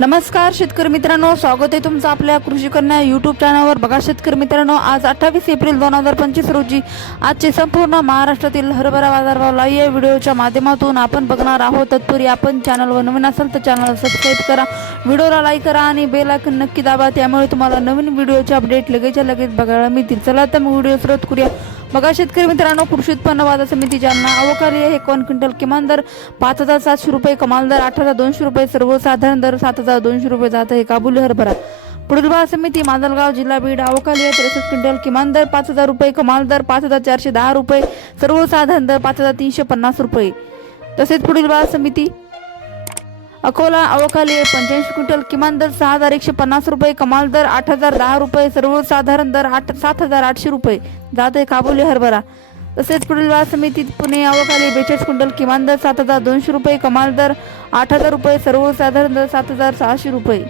नमस्कार शेतकरी मित्रांनो. स्वागत आहे तुमचं आपल्या कृषी कन्या यूट्यूब चॅनलवर बघा शेतकरी मित्रांनो आज अठ्ठावीस एप्रिल दोन हजार पंचवीस रोजी आजचे संपूर्ण महाराष्ट्रातील हरभरा बाजारभाव या व्हिडिओच्या माध्यमातून आपण बघणार आहोत. तत्पूर्वी आपण चॅनलवर नवीन असाल तर चॅनलला सबस्क्राईब करा. व्हिडिओला लाईक करा आणि बेल आयकन नक्की दाबा. त्यामुळे तुम्हाला नवीन व्हिडिओचे अपडेट लगेचच्या लगेच बघायला मिळतील. चला तर मग व्हिडिओ सुरुवात करूया. बघा शेतकरी मित्रांनो कृषी उत्पन्न बाजार समिती ज्यांना अवकाळी हे कोण क्विंटल किमान दर पाच हजार सातशे रुपये कमाल दर आठ हजार दोनशे रुपये सर्वसाधारण दर सात हजार दोनशे रुपये जात आहे काबुली हरभरा. पुढील बाजार समिती माजलगाव जिल्हा बीड अवकाळी त्रेसष्ट क्विंटल किमान दर पाच हजार रुपये कमाल दर पाच हजार चारशे दहा रुपये सर्वसाधारण दर पाच हजार तीनशे पन्नास रुपये. तसेच पुढील बाजार समिती अकोला अवकाली पंच्याऐंशी क्विंटल किमान दर सहा हजार एकशे पन्नास रुपये कमाल दर आठ हजार दहा रुपये सर्वसाधारण दर आठ सात हजार आठशे रुपये. जात आहे काबुली हरभरा. तसेच पुढील बाजार समितीत पुणे अवकाली बेचाळीस क्विंटल किमान दर सात हजार दोनशे रुपये कमाल दर आठ हजार रुपये सर्वसाधारण दर सात हजार सहाशे रुपये.